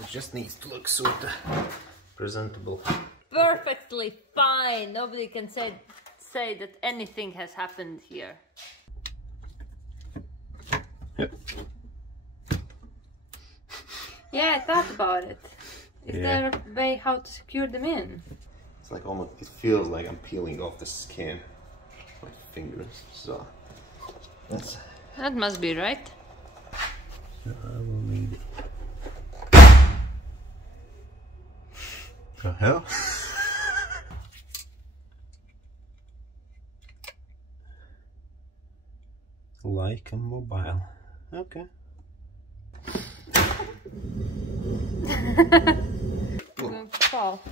It just needs to look sort of presentable. Perfectly fine. Nobody can say that anything has happened here. Yep. Yeah, I thought about it. Is Yeah. there a way how to secure them in? It's like almost, it feels like I'm peeling off the skin. My fingers, so That must be right. So I will need. The hell? Like a mobile. Okay. Going to fall.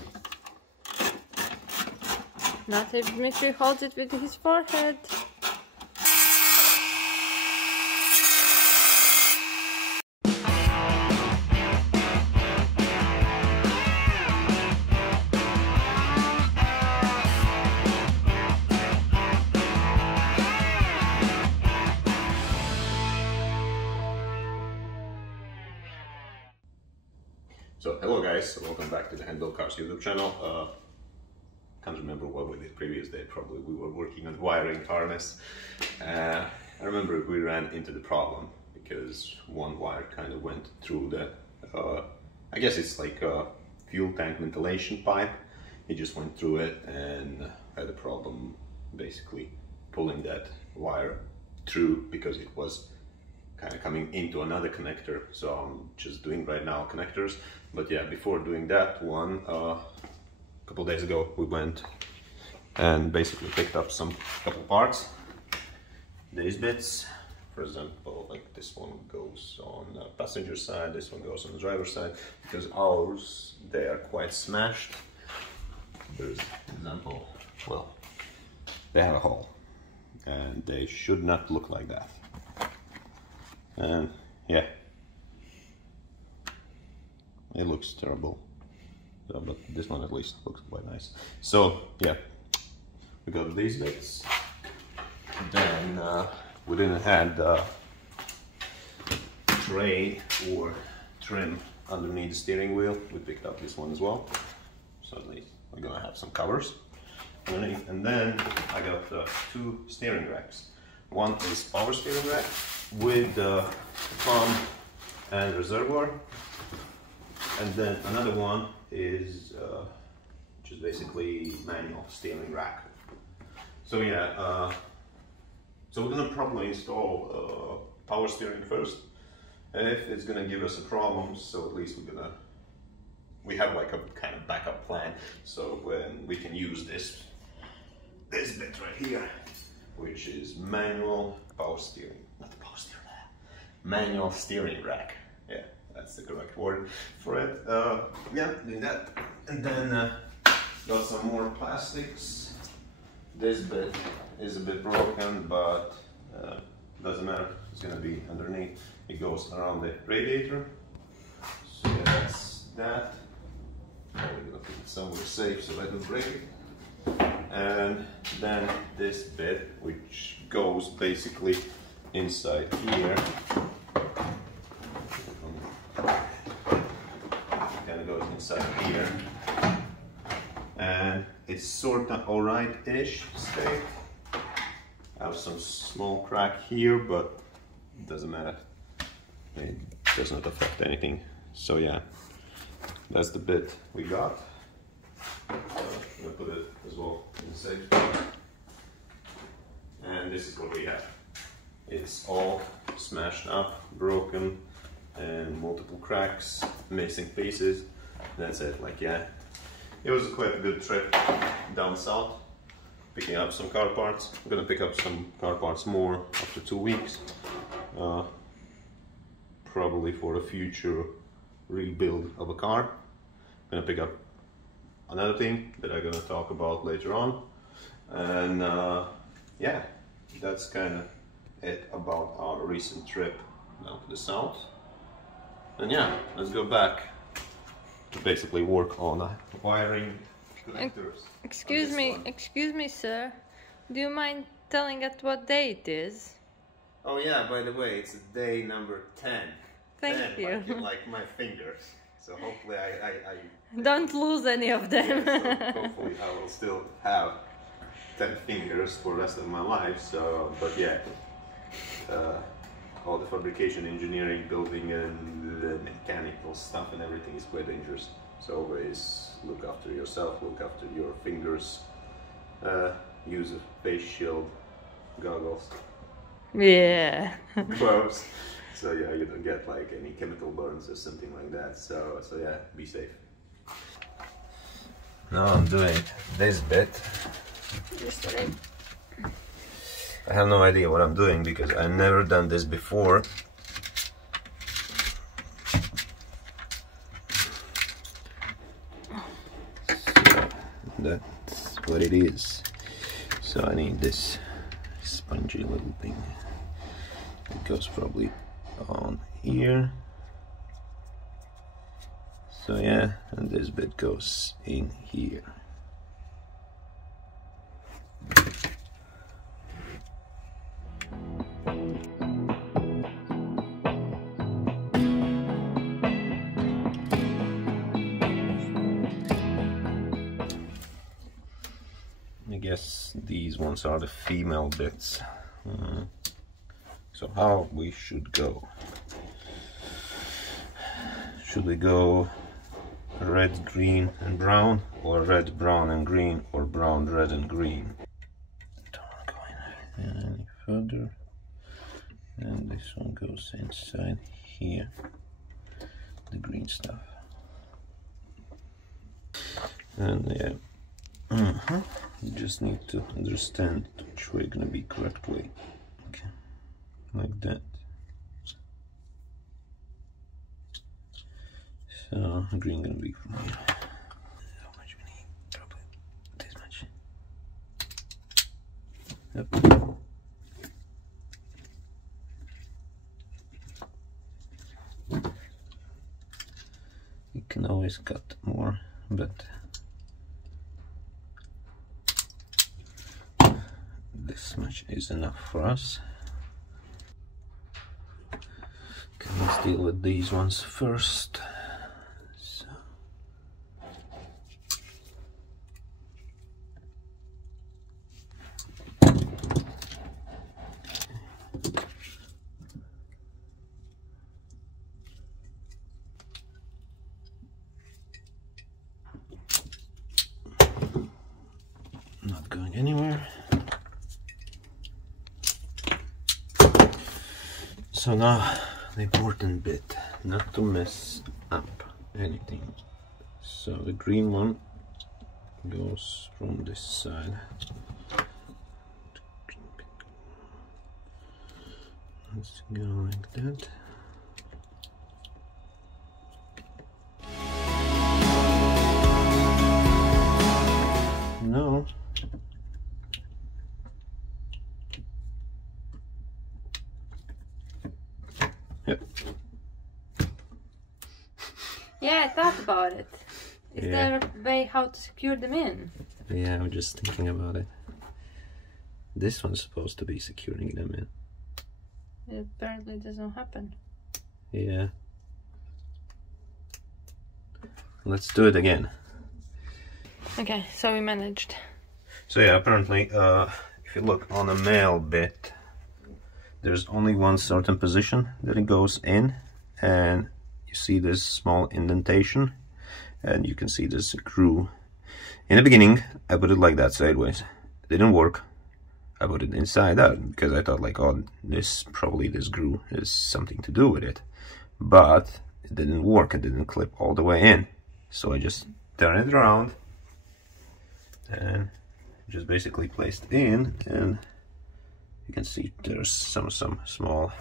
Not if Dmitry holds it with his forehead. So hello guys, welcome back to the Handbuilt Cars YouTube channel. Can't remember what we did previous day. Probably we were working on wiring harness. I remember we ran into the problem because one wire kind of went through the I guess it's like a fuel tank ventilation pipe. It just went through it and had a problem basically pulling that wire through because it was kind of coming into another connector. So I'm just doing right now connectors. But yeah, before doing that one, a couple days ago we went and basically picked up some couple parts. These bits, for example, like this one goes on the passenger side, this one goes on the driver's side, because ours, they are quite smashed. There's an example, well, they have a hole and they should not look like that. And yeah, it looks terrible. So, but this one at least looks quite nice. So yeah, we got these bits. Then we didn't have tray or trim underneath the steering wheel. We picked up this one as well. So at least we're gonna have some covers underneath. And then I got two steering racks. One is power steering rack with the pump and reservoir, and then another one is just basically manual steering rack. So yeah, so we're gonna probably install power steering first. If it's gonna give us a problem, so at least we have like a kind of backup plan. So when we can use this bit right here, which is manual power steering, not power steering, manual steering rack. Yeah, that's the correct word for it. Yeah, doing that. And then got some more plastics. This bit is a bit broken, but doesn't matter. It's gonna be underneath. It goes around the radiator. So yeah, that's that. We're gonna put it somewhere safe so I don't break it. And then this bit, which goes basically inside here, kind of goes inside here, and it's sort of alright-ish state. I have some small crack here, but it doesn't matter. It does not affect anything. So yeah, that's the bit we got. I'm gonna put it as well in the safe spot. And this is what we have. It's all smashed up, broken, and multiple cracks, missing pieces. That's it. Like yeah, it was quite a good trip down south, picking up some car parts. I'm gonna pick up some car parts more after 2 weeks, probably for a future rebuild of a car. I'm gonna pick up another thing that I'm gonna talk about later on, and yeah, that's kind of it about our recent trip down to the south. And yeah, let's go back to basically work on wiring connectors. Excuse me, sir. Do you mind telling us what day it is? Oh yeah, by the way, it's day number 10. Thank you. Like my fingers. So hopefully I don't lose any of them. Yeah, so hopefully I will still have 10 fingers for the rest of my life. So, but yeah, all the fabrication, engineering, building, and the mechanical stuff and everything is quite dangerous. So always look after yourself, look after your fingers, use a face shield, goggles, Yeah. gloves, so yeah, you don't get like any chemical burns or something like that. So yeah, be safe. Now I'm doing this bit. I have no idea what I'm doing because I've never done this before. So that's what it is. So I need this spongy little thing. It goes probably on here. So yeah, and this bit goes in here. I guess these ones are the female bits. So how we should go? Should we go red, green and brown, or red, brown and green, or brown, red and green? Don't go any further. And this one goes inside here, the green stuff. And yeah, you just need to understand which way gonna be correct way. Okay, like that. So green gonna be from here. How much we need? Probably this much. Yep. You can always cut more, but this much is enough for us. Okay, let's deal with these ones first. So. Not going anywhere. So now the important bit, not to mess up anything. So the green one goes from this side. Let's go like that. No. Yep. Yeah, I thought about it. Is Yeah. there a way how to secure them in? Yeah, I'm just thinking about it. This one's supposed to be securing them in. It apparently doesn't happen. Yeah. Let's do it again. Okay, so we managed. So yeah, apparently, if you look on the male bit, there's only one certain position that it goes in, and you see this small indentation, and you can see this screw. In the beginning, I put it like that sideways. It didn't work. I put it inside out because I thought like, oh, this screw has something to do with it. But it didn't work. It didn't clip all the way in. So I just turned it around and just basically placed in, and you can see there's some small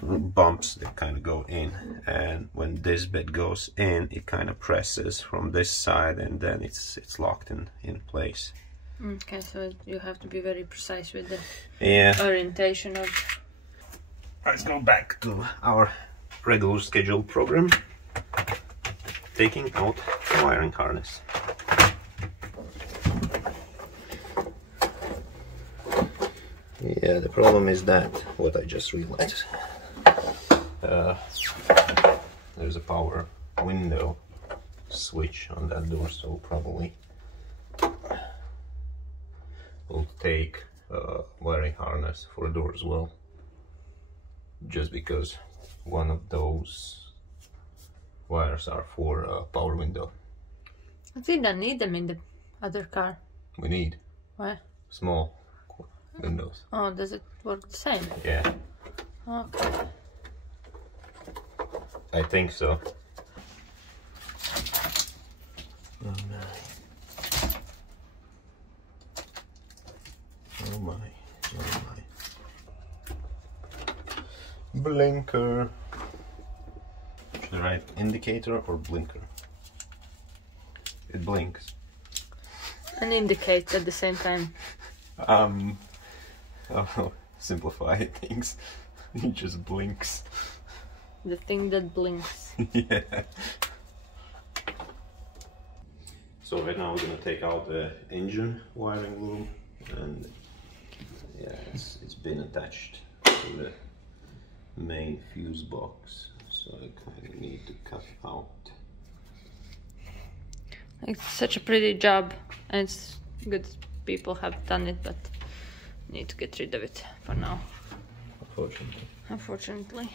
bumps that kind of go in, and when this bit goes in, it kind of presses from this side, and then it's locked in place. Okay, so you have to be very precise with the orientation of. Let's go back to our regular scheduled program, taking out the wiring harness. Yeah, the problem is that what I just realized. there's a power window switch on that door, so probably we'll take a wiring harness for a door as well, just because one of those wires are for a power window. I think I need them in the other car. We need What? small windows. Oh, does it work the same? Yeah, Okay. I think so. Oh my. Oh my. Oh my. Blinker. Should I write indicator or blinker? It blinks. And indicate at the same time. Oh, simplify things. It just blinks. The thing that blinks. Yeah. So right now we're gonna take out the engine wiring loom, and yeah, it's been attached to the main fuse box, so I kind of need to cut out. It's such a pretty job, and it's good people have done it, but need to get rid of it for now. Unfortunately.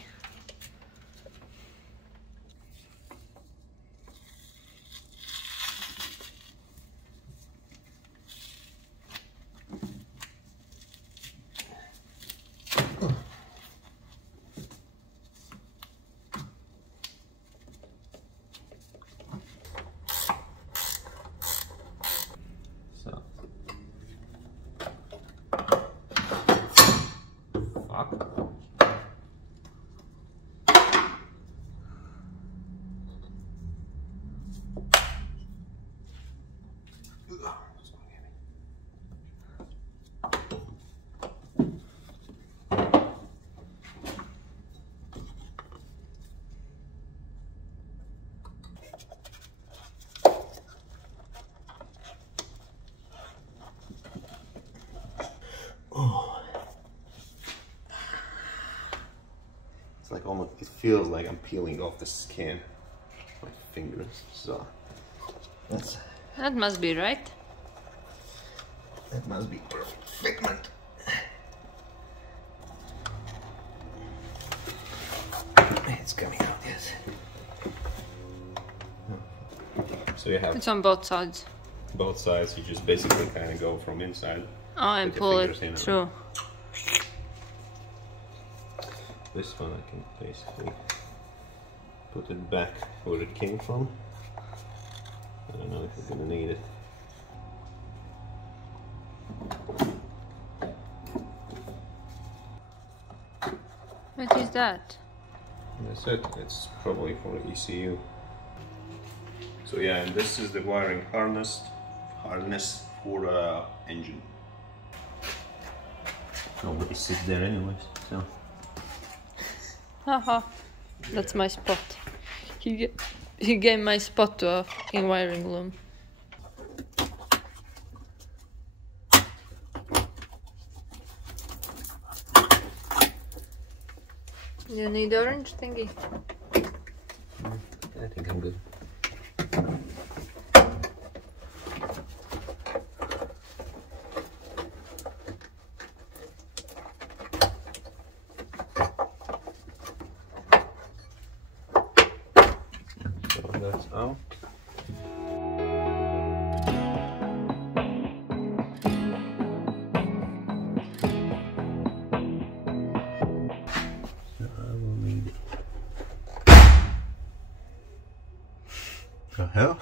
It's like almost, it feels like I'm peeling off the skin. My fingers, so That must be right. That must be perfect figment. It's coming out, yes. So you have It's on both sides. both sides, you just basically kind of go from inside. Oh, and Put your pull it fingers in through. This one I can basically put it back where it came from. I don't know if we're gonna need it. What is that? That's it. It's probably for ECU. So yeah, and this is the wiring harness for engine. Nobody sits there anyways, so. Haha, that's my spot. He gave my spot to a fucking wiring loom. You need the orange thingy? I think I'm good. So that's out. The hell?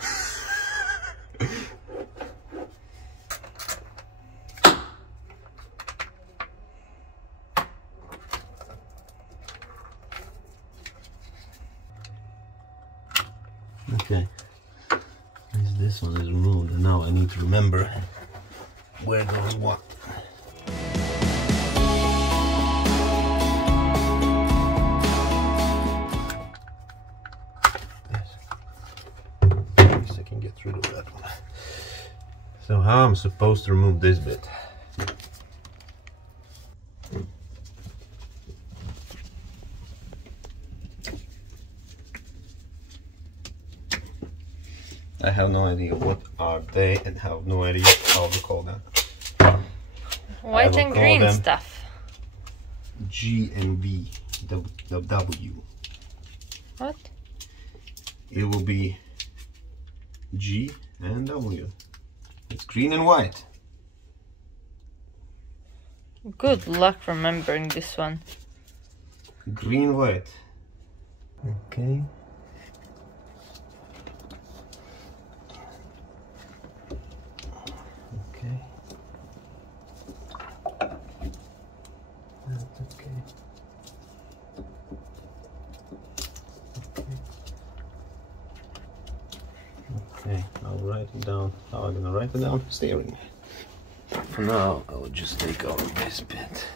Okay, this one is removed, and now I need to remember where goes what. Rid of that one. So how I'm supposed to remove this bit? I have no idea what are they and have no idea how to call them. White and green stuff. G and V, the W. What? It will be G and W. It's green and white. Good luck remembering this one. Green, white. Okay. Okay. That's okay. Okay, I'll write it down. How am I gonna write it down? Steering. For now, I will just take out this bit.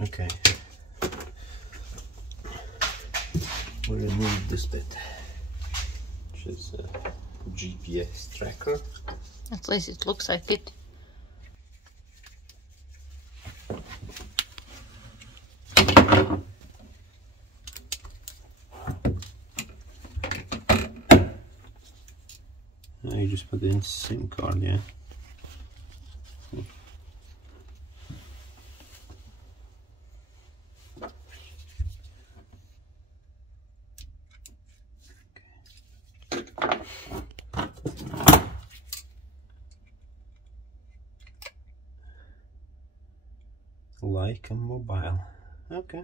Okay, we'll remove this bit, which is a GPS tracker. At least it looks like it. You just put in SIM card, yeah. Like a mobile. Okay.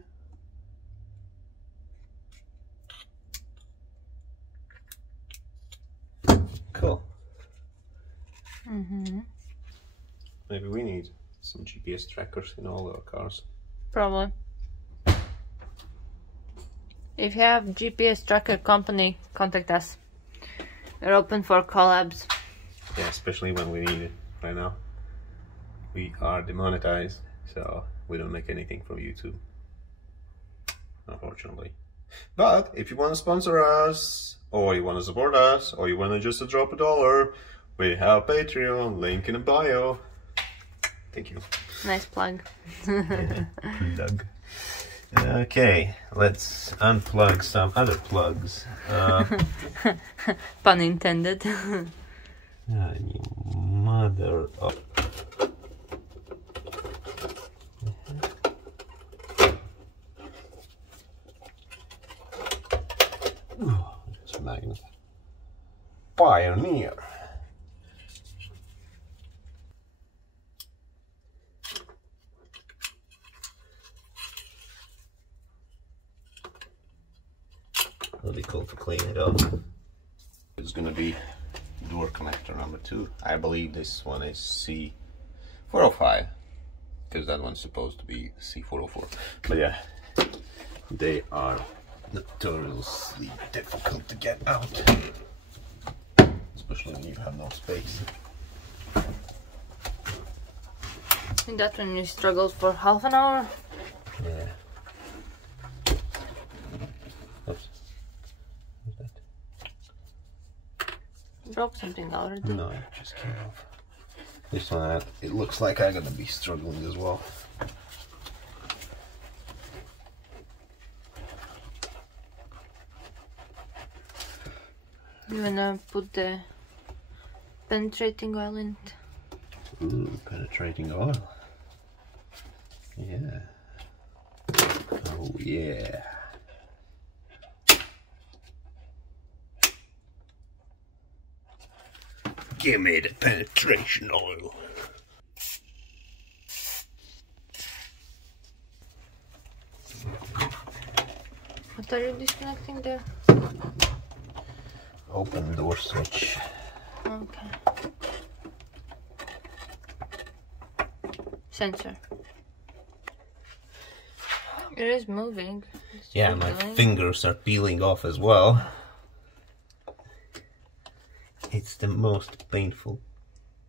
Cool. Maybe we need some GPS trackers in all our cars. Probably. If you have GPS tracker company, contact us. We're open for collabs. Yeah, especially when we need it right now. We are demonetized, so we don't make anything from YouTube, unfortunately. But if you want to sponsor us, or you want to support us, or you want to just drop $1, we have Patreon, link in the bio. Thank you. Nice plug. Yeah, plug. Okay, let's unplug some other plugs. Pun intended. You mother of... Just a magnet. Pioneer. Really cool to clean it up. It's gonna be door connector number 2. I believe this one is C405, because that one's supposed to be C404. But yeah, they are notoriously difficult to get out, especially when you have no space. And that one you struggled for half an hour? Yeah. Oops. What's that? Broke something already? No, it just came off. This one, it looks like I'm gonna be struggling as well. You wanna put the penetrating oil in it? Ooh, penetrating oil. Yeah. Oh yeah. Give me the penetration oil. What are you disconnecting there? Open door switch. Okay. Sensor. It is moving. Yeah, my fingers are peeling off as well. it's the most painful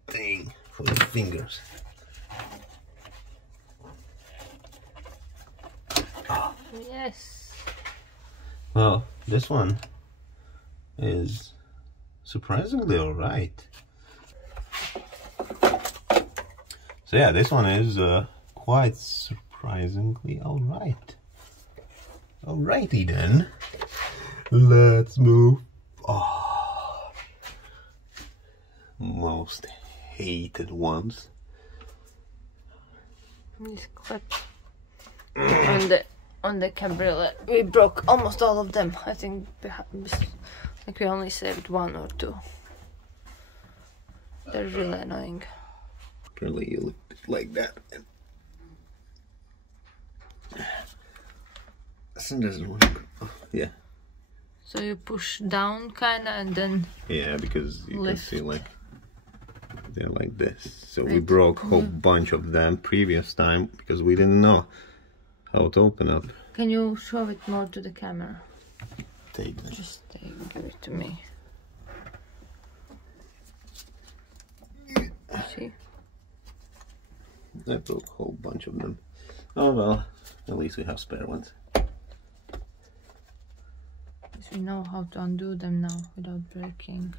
thing for the fingers. Oh. Yes. Well, this one is surprisingly alright. So yeah, this one is quite surprisingly alright. Alrighty then, let's move. Oh, most hated ones. This clip on the cabriolet, we broke almost all of them. I think like we only saved one or two. They're really annoying. Apparently you look like that. This one doesn't work. Oh, yeah. So you push down kinda and then... Yeah, because you lift. can see like they're like this. So we broke a whole bunch of them previous time because we didn't know how to open up. Can you show it more to the camera? Take this. Just give it to me. See? I broke a whole bunch of them. Oh well, at least we have spare ones. We know how to undo them now without breaking.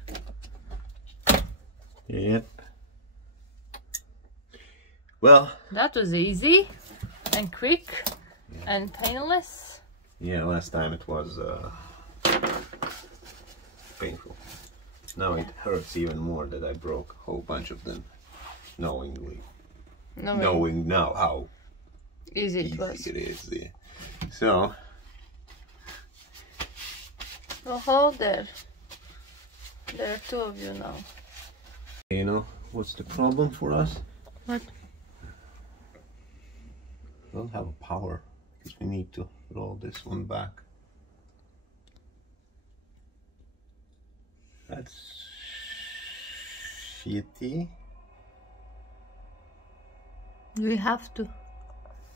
Yep. Well, that was easy and quick and painless. Yeah, last time it was painful. Now it hurts even more that I broke a whole bunch of them knowingly. Knowing now how easy it was. It is, yeah. So. Oh, there are two of you now. You know what's the problem for us? What? We don't have a power because we need to roll this one back. That's shitty. We have to.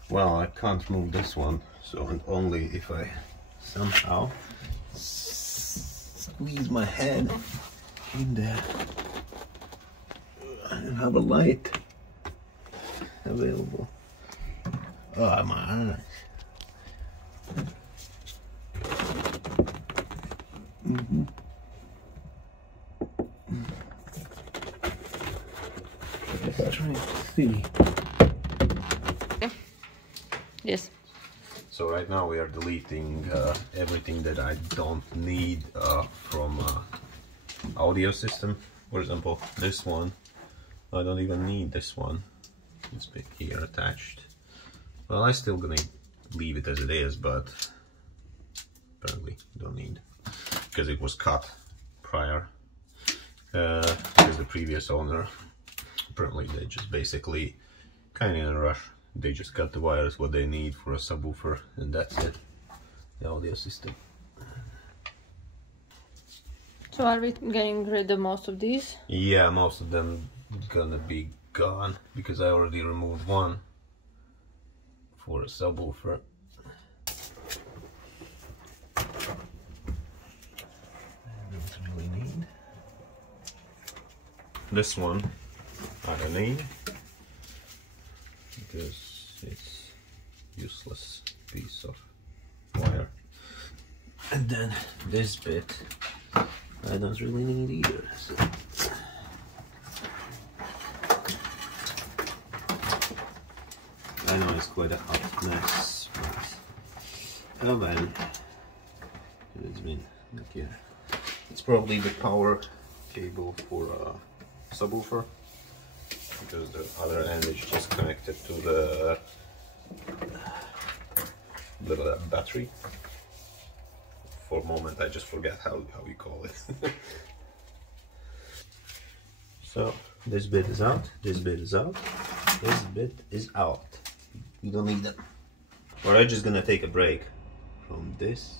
Well, I can't move this one, so only if I somehow squeeze my head in there and have a light available. Oh my eyes. Let's try to see. Yes. So right now we are deleting everything that I don't need from audio system. For example, this one, I don't even need this one. This bit here attached. Well, I'm still gonna leave it as it is, but apparently don't need, because it was cut prior. Because the previous owner, apparently they just basically kind of in a rush. They just cut the wires what they need for a subwoofer, and that's it. The audio system. So are we getting rid of most of these? Yeah, most of them gonna be gone because I already removed one for a subwoofer. I don't really need. This one I don't need, because it's useless piece of wire. And then this bit I don't really need either. So. I know it's quite a hot mess, but oh well, it's been like here. It's probably the power cable for a subwoofer, because the other end is just connected to the little battery. For a moment I just forgot how you call it. So this bit is out, this bit is out, this bit is out. You don't need it. We're just gonna take a break from this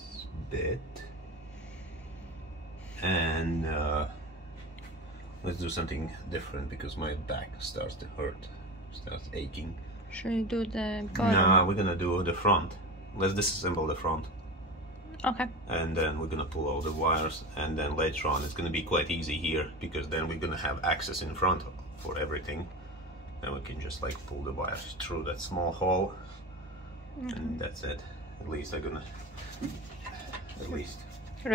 bit and let's do something different, because my back starts to hurt, starts aching. Should we do the bottom? Nah, we're gonna do the front. Let's disassemble the front. Okay. And then we're gonna pull all the wires, and then later on it's gonna be quite easy here, because then we're gonna have access in front for everything, and we can just like pull the wires through that small hole. And that's it. At least I'm gonna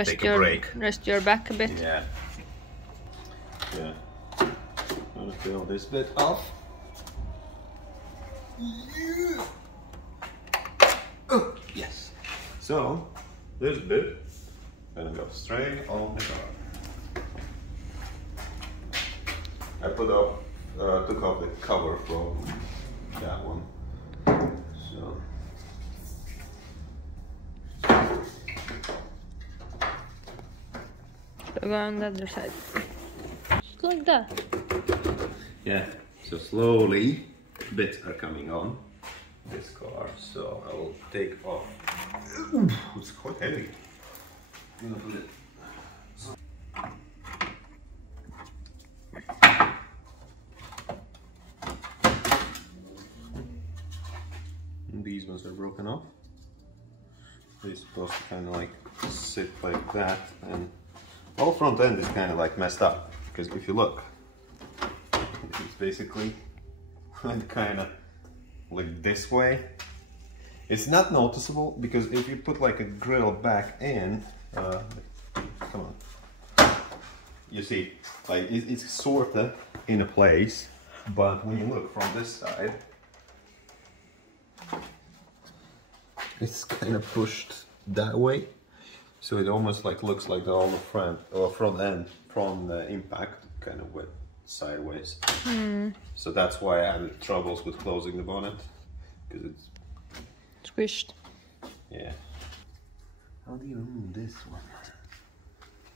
take a break. Rest your back a bit. Yeah. I'm gonna fill this bit off. Yeah. Oh, yes. So this bit gonna go straight on the car. I took off the cover from that one. So go on the other side. Just like that. yeah. So slowly bits are coming on this car. So I will take off. Ooh, it's quite heavy. I'm gonna put it. And these ones are broken off. They're supposed to kind of like sit like that, and all front end is kind of like messed up, because if you look, it's basically kind of like this way. It's not noticeable, because if you put like a grill back in, come on, you see, like it's sort of in a place, but when you look from this side, it's kind of pushed that way, so it almost like looks like all the front end from the impact kind of went sideways. So that's why I had troubles with closing the bonnet, because it's squished. Yeah. How do you remove this one?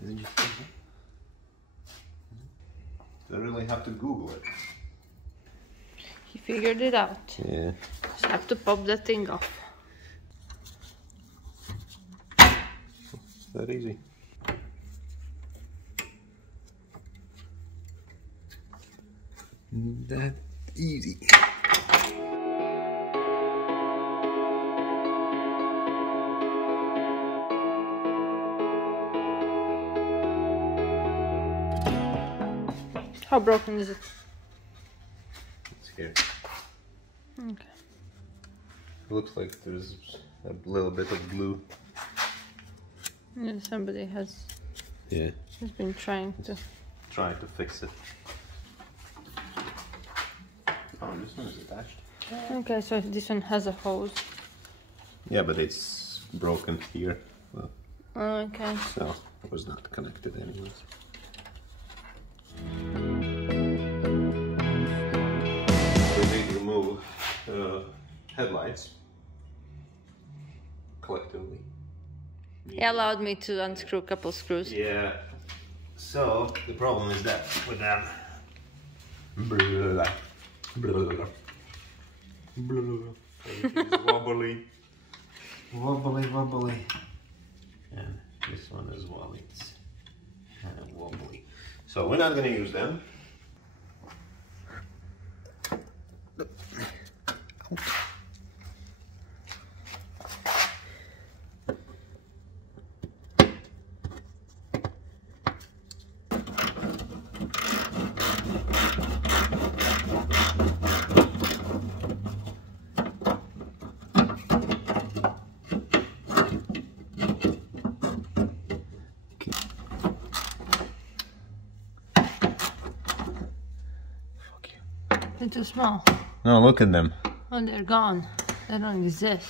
Is it just I really have to Google it. He figured it out. Yeah. Just have to pop the thing off. That easy. That easy. How broken is it? It's here. Okay. It looks like there's a little bit of glue. Yeah, somebody has been trying to fix it. Oh, this one is attached. Okay, so this one has a hose. Yeah, but it's broken here. Well, Okay. so it was not connected anyways. We need to remove headlights collectively. He allowed me to unscrew a couple screws. Yeah. So the problem is that with them, everything is wobbly, wobbly, and this one as well. It's kind of wobbly. So we're not going to use them. They're too small. No, look at them. Oh, they're gone. They don't exist.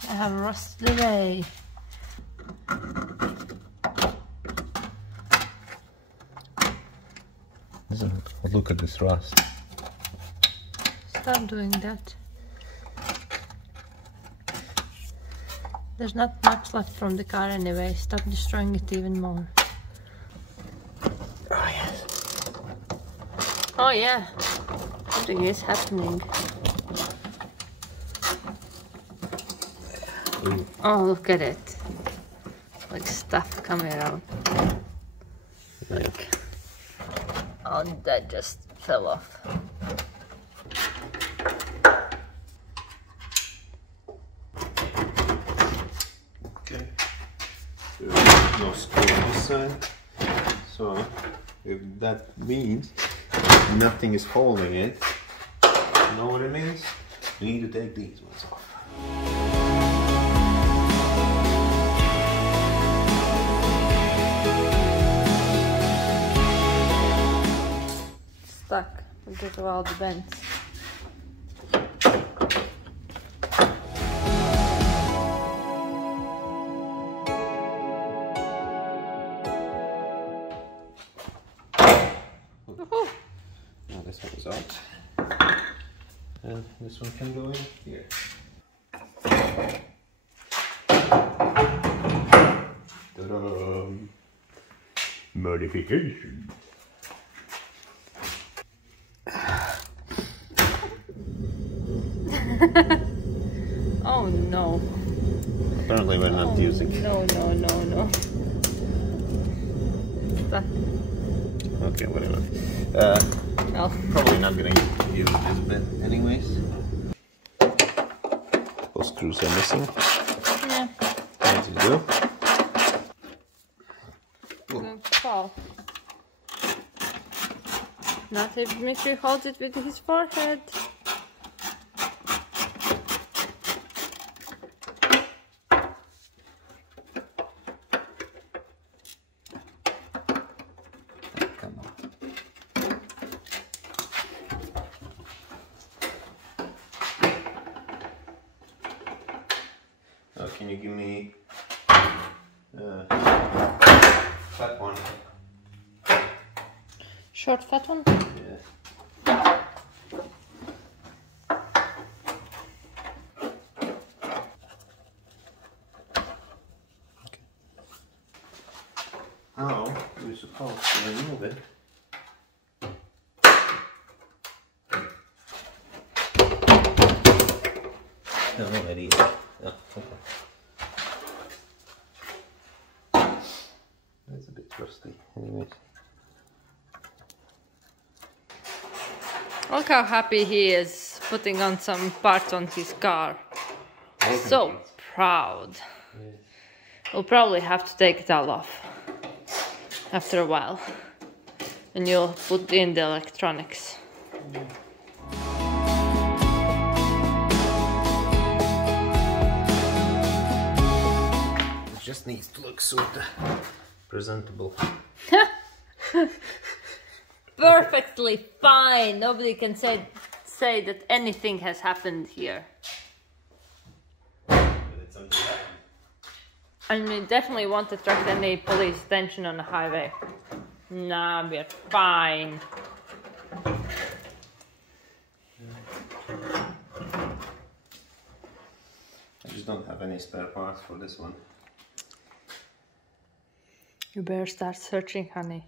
They have rusted away. Look at this rust. Stop doing that. There's not much left from the car anyway. Stop destroying it even more. Oh yes. Oh yeah. Something is happening. Ooh. Oh, look at it. Like stuff coming out. Like, oh, that just fell off. no screw on this side. So if that means nothing is holding it, you know what it means? You need to take these ones off. Stuck because of all the bends. Now this one is out, and this one can go in here. Ta-da! Modification. Oh no. Apparently we're not using it. No. Stuck. Okay, whatever. Well. Probably not gonna use this bit anyways. Those screws are missing. Yeah. As you do. Gonna fall. Not if Dmitry holds it with his forehead. Come on. Oh, can you give me fat one? Short fat one? Yeah. Okay. How are we supposed to remove it? No idea. Oh, okay. That's a bit rusty, anyways. Look how happy he is putting on some parts on his car. So proud. Yeah. We'll probably have to take it all off after a while. And you'll put in the electronics. It just needs to look sort of presentable. Perfectly fine. Nobody can say that anything has happened here. But it's undeniable. And we definitely won't attract any police attention on the highway. Nah, we're fine. I just don't have any spare parts for this one. You better start searching, honey.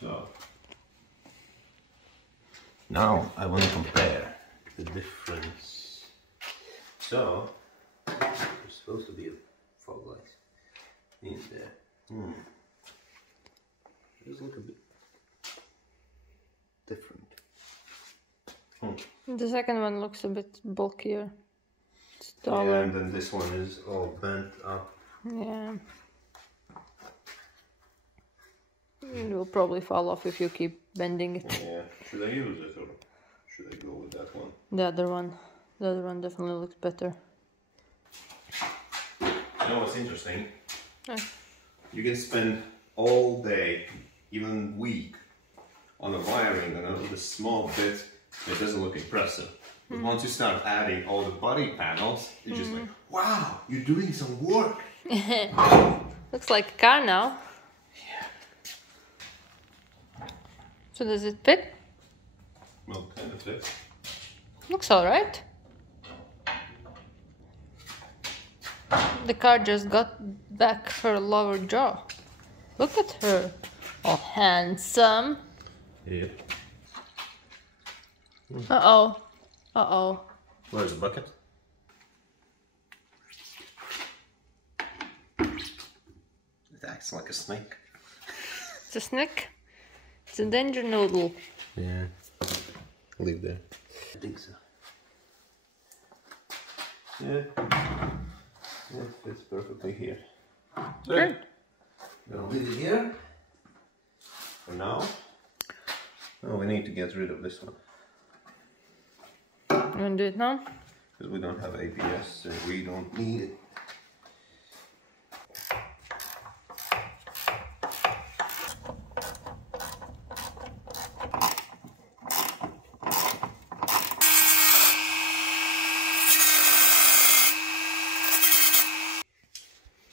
So now I want to compare the difference. So there's supposed to be a fog light in there. These look a bit different. The second one looks a bit bulkier. It's Yeah, taller. and then this one is all bent up. Yeah. It will probably fall off if you keep bending it. Yeah, should I use it or should I go with that one? The other one definitely looks better. You know what's interesting? Yeah. You can spend all day, even week, on a wiring and on the small bit. It doesn't look impressive. But once you start adding all the body panels, it's just like, wow, you're doing some work. Looks like a car now. Yeah. So does it fit? Well, kind of fits. Looks alright. The car just got back her lower jaw. Look at her. All handsome. Yeah. Uh-oh. Uh-oh. Where's the bucket? It acts like a snake. It's a snake. It's a danger noodle. Yeah. Leave there. I think so. Yeah. Yeah, fits perfectly here. Good. Gonna leave it here for now. Oh, we need to get rid of this one. You want to do it now? Because we don't have ABS, so we don't need it.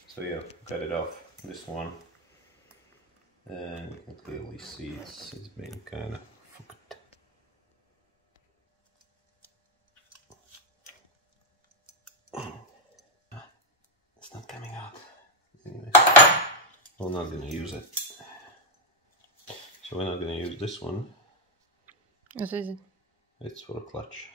So yeah, cut it off this one, and you can clearly see it's been kind of fucked. It's not coming out. Anyway, we're not gonna use it. So we're not gonna use this one. What is it? It's for a clutch.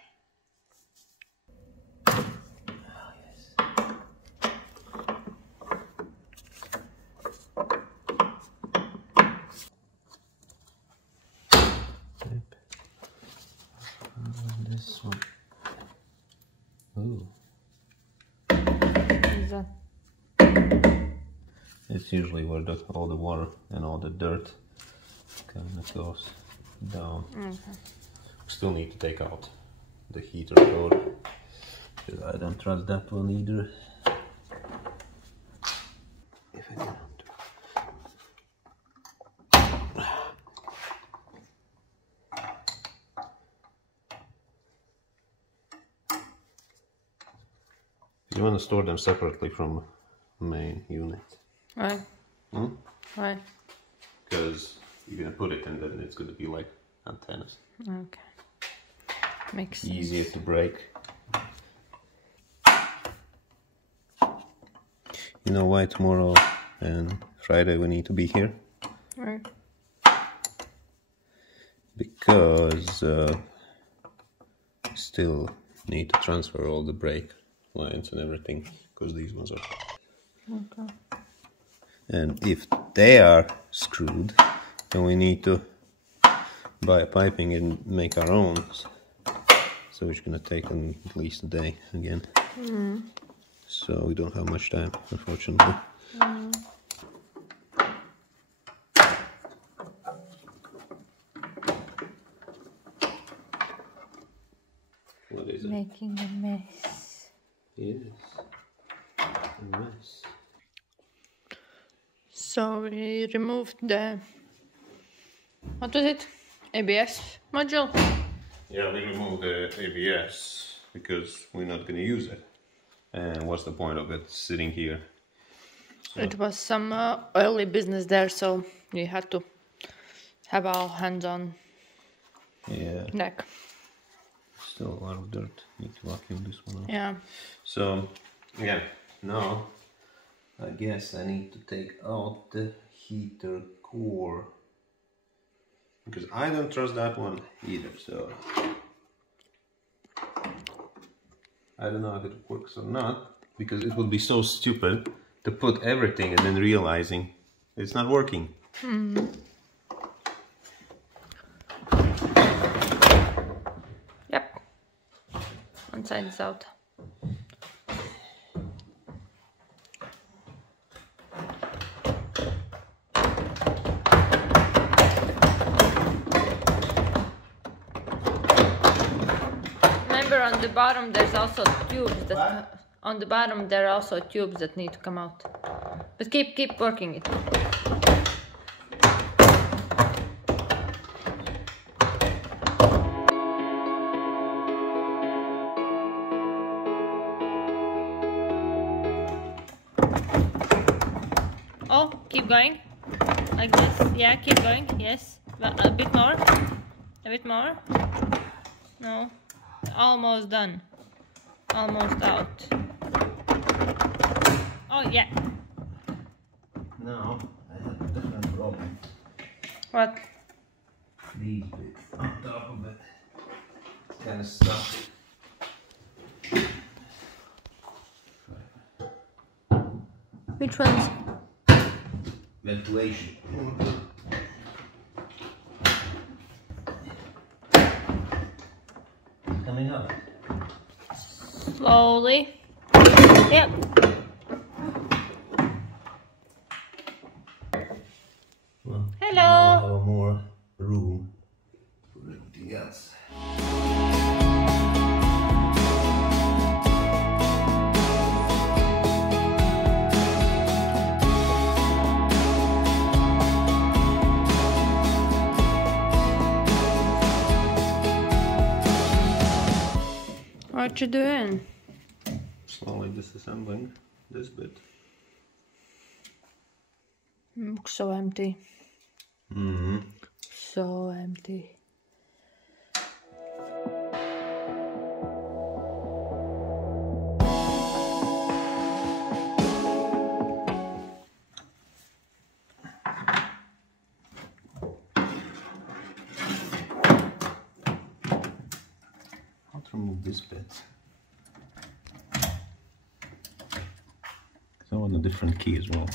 This one. Ooh. What is that? It's usually where all the water and all the dirt kind of goes down. Okay. Still need to take out the heater cord, because I don't trust that one either. If I can. You want to store them separately from main unit. Why? Hmm? Why? Because you're gonna put it and then it's gonna be like antennas. Okay. Makes sense. Easier to break. You know why tomorrow and Friday we need to be here? Right. Because still need to transfer all the brake lines and everything, because these ones are. Okay. And if they are screwed, then we need to buy a piping and make our own. So it's gonna take at least a day again. Mm. So we don't have much time, unfortunately. Mm. What is it? Making a mess. Yes, a mess. So we removed the, what was it? ABS module. Yeah, we removed the ABS because we're not going to use it. And what's the point of it sitting here? So It was some early business there, so we had to have our hands on deck. Still a lot of dirt. Need to vacuum this one out. Yeah. So, again, now I guess I need to take out the heater core, because I don't trust that one either. So I don't know if it works or not, because it would be so stupid to put everything and then realizing it's not working. Hmm. Yep. One side is out. Remember, on the bottom there's also tubes that on the bottom there are also tubes that need to come out. But keep working it. Oh, keep going. Like this. Yeah, keep going. Yes. Well, a bit more. A bit more. No. Almost done. Almost out. Oh, yeah. Now I have a different problem. What? These bits on top of it. It's kind of stuck. Which ones? Ventilation. Coming up. Slowly. Yep. Well, hello. now I have more room for everything else. What you doing? Slowly disassembling this bit. Looks so empty. Mm-hmm. So empty. How to remove this bit? I want a different key as well.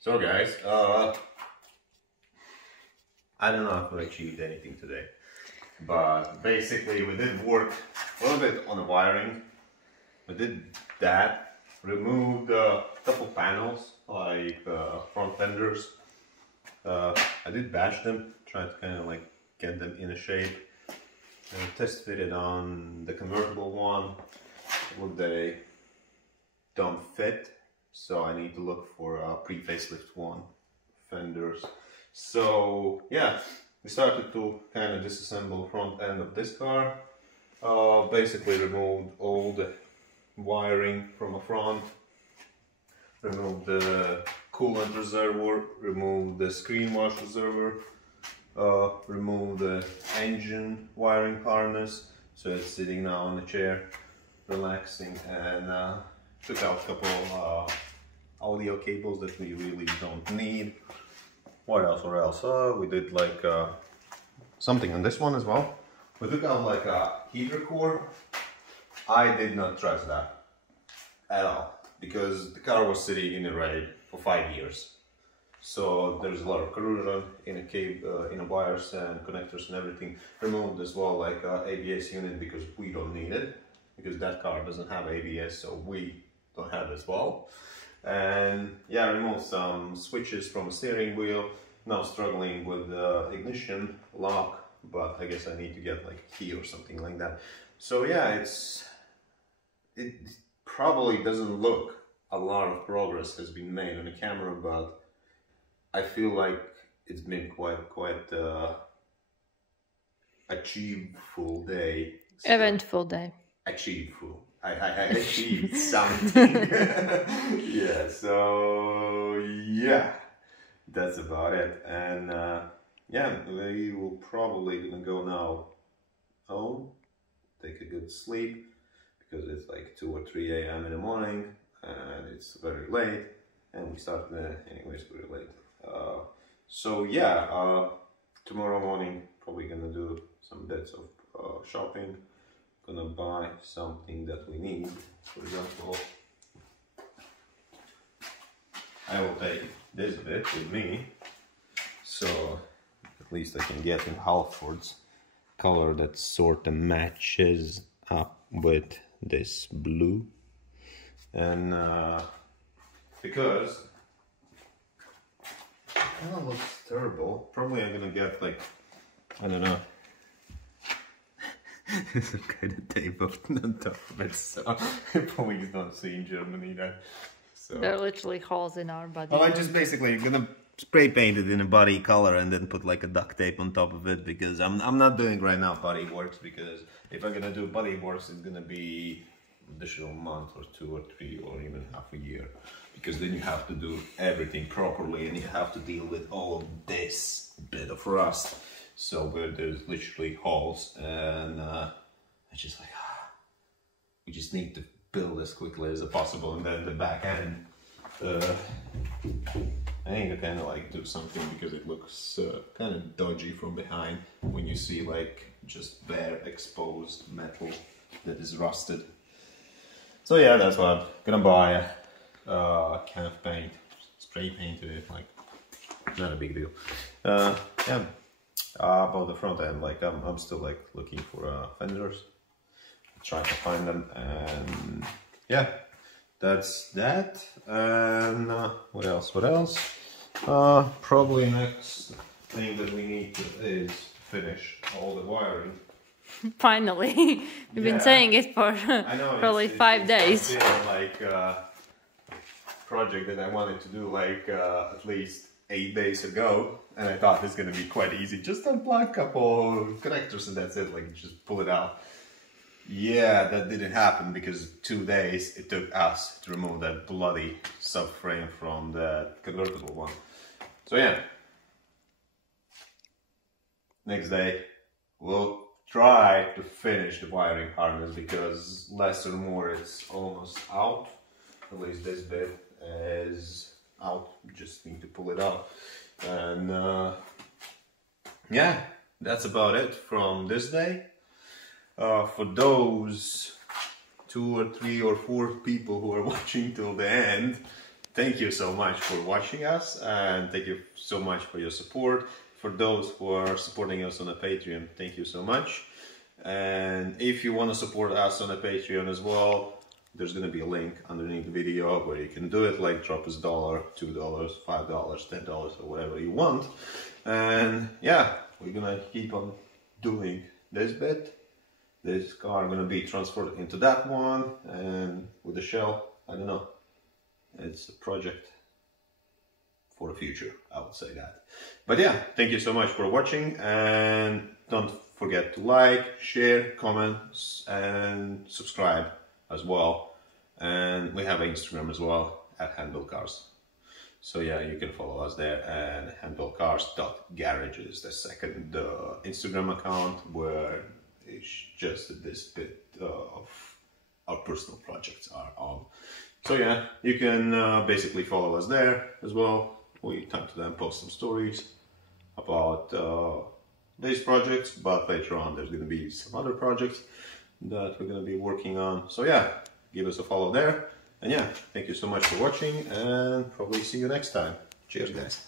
So guys, I don't know if I achieved anything today, but basically we did work a little bit on the wiring. We did that, removed a couple panels like front fenders. I did bash them, tried to kind of like get them in a shape. Test fitted on the convertible one. Well, they don't fit. So I need to look for a pre-facelift one fenders. So yeah, we started to kind of disassemble front end of this car. Basically removed all the wiring from the front, removed the coolant reservoir, removed the screen wash reservoir, removed the engine wiring harness, so it's sitting now on the chair, relaxing, and took out a couple audio cables that we really don't need. What else? We did like something on this one as well. We took out like a heater core. I did not trust that at all because the car was sitting in a raid for 5 years. So there's a lot of corrosion in a cable, in the wires and connectors and everything. Removed as well like ABS unit because we don't need it, because that car doesn't have ABS, so we don't have it as well. And yeah, removed some switches from the steering wheel. Now struggling with the ignition lock, but I guess I need to get like a key or something like that. So yeah, it probably doesn't look a lot of progress has been made on the camera, but I feel like it's been quite achieveful day. So Eventful day. Achieveful. I achieved something. Yeah, so yeah, that's about it. And yeah, we will probably gonna go now home, take a good sleep, because it's like 2 or 3 a.m. in the morning and it's very late, and we start anyways very late. So yeah, tomorrow morning probably gonna do some bits of shopping. Gonna buy something that we need. For example, I will take this bit with me, so at least I can get in Halford's color that sort of matches up with this blue. And because it kind of looks terrible, probably I'm gonna get like, I don't know, some kind of tape on top of it, so probably don't see in Germany that. So There are literally holes in our body. well, I just basically gonna spray paint it in a body color and then put like a duct tape on top of it, because I'm not doing right now body works, because if I'm gonna do body works, it's gonna be additional month or 2 or 3 or even half a year, because then you have to do everything properly and you have to deal with all this bit of rust. So where there's literally holes, and I just like, we just need to build as quickly as possible, and then the back end, I need to kind of like do something, because it looks kind of dodgy from behind when you see like just bare exposed metal that is rusted. So yeah, that's what I'm gonna buy. Can of paint, spray paint to it, like not a big deal. Yeah. About the front end, like I'm still like looking for fenders, trying to find them, and yeah, that's that. And what else? What else? Probably next thing that we need to is finish all the wiring. Finally, we've been saying it for probably 5 days. It's been like a project that I wanted to do like at least 8 days ago, and I thought it's gonna be quite easy. Just unplug a couple connectors and that's it. Like just pull it out. Yeah, that didn't happen because 2 days it took us to remove that bloody subframe from the convertible one. So yeah, next day we'll try to finish the wiring harness because less or more it's almost out. At least this bit is out, just need to pull it out. And yeah, that's about it from this day. For those 2 or 3 or 4 people who are watching till the end, thank you so much for watching us, and thank you so much for your support. For those who are supporting us on a Patreon, thank you so much. And if you want to support us on a Patreon as well, there's going to be a link underneath the video where you can do it, like drop us $1, $2, $5, $10 or whatever you want. And yeah, we're going to keep on doing this bit. This car going to be transferred into that one, and with the shell, I don't know. It's a project for the future, I would say that. But yeah, thank you so much for watching, and don't forget to like, share, comment, and subscribe as well. And we have Instagram as well, at handlecars. So yeah, you can follow us there, and handlecars.garage is the second Instagram account, where it's just this bit of our personal projects are on. So yeah, you can basically follow us there as well. We time to then post some stories about these projects, but later on there's going to be some other projects that we're going to be working on. So yeah, give us a follow there. And yeah, thank you so much for watching, and probably see you next time. Cheers, guys.